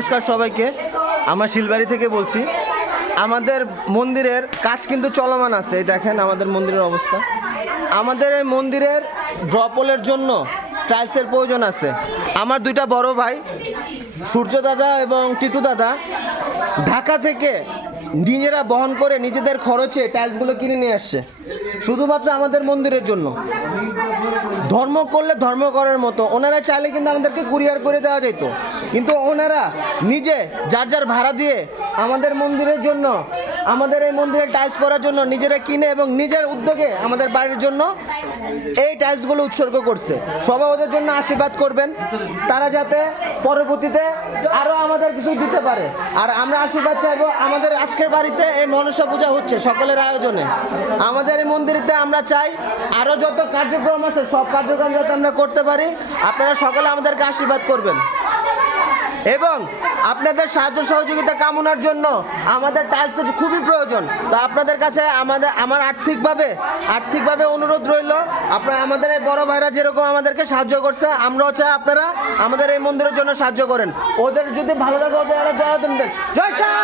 নমস্কার সবাইকে। আমরা শিলবাড়ি থেকে বলছি। আমাদের মন্দিরের কাজ কিন্তু চলমান আছে। এই দেখেন আমাদের মন্দিরের অবস্থা। আমাদের এই মন্দিরের ড্রপলের জন্য টাইলসের প্রয়োজন আছে। আমার দুইটা বড় ভাই সূর্য দাদা এবং টিটু দাদা ঢাকা থেকে নিজেরা বহন করে নিজেদের খরচে টাইলসগুলো কিনে নিয়ে আসছে শুধুমাত্র আমাদের মন্দিরের জন্য। ধর্ম করলে ধর্ম করার মতো। ওনারা চাইলে কিন্তু আমাদেরকে কুরিয়ার করে দেওয়া যেত, কিন্তু ওনারা নিজে যার যার ভাড়া দিয়ে আমাদের মন্দিরের জন্য, আমাদের এই মন্দিরে টাইলস করার জন্য নিজেরা কিনে এবং নিজের উদ্যোগে আমাদের বাড়ির জন্য এই টাইলসগুলো উৎসর্গ করছে। সবাই ওদের জন্য আশীর্বাদ করবেন, তারা যাতে পরবর্তীতে আরও আমাদের কিছু দিতে পারে। আর আমরা আশীর্বাদ চাইবো, আমাদের আজকের বাড়িতে এই মনসা পূজা হচ্ছে সকলের আয়োজনে। আমাদের এই মন্দিরেতে আমরা চাই আরও যত কার্যক্রম আছে সব কার্যক্রম যাতে আমরা করতে পারি। আপনারা সকলে আমাদেরকে আশীর্বাদ করবেন এবং আপনাদের সাহায্য সহযোগিতা কামনার জন্য আমাদের টাইলসের খুবই প্রয়োজন। তো আপনাদের কাছে আমার আর্থিকভাবে অনুরোধ রইল, আপনারা আমাদের এই বড় ভাইরা যেরকম আমাদেরকে সাহায্য করছে, আমরাও চাই আপনারা আমাদের এই মন্দিরের জন্য সাহায্য করেন। ওদের যদি ভালো লাগে ওদের জয় দেন। জয় শাহ।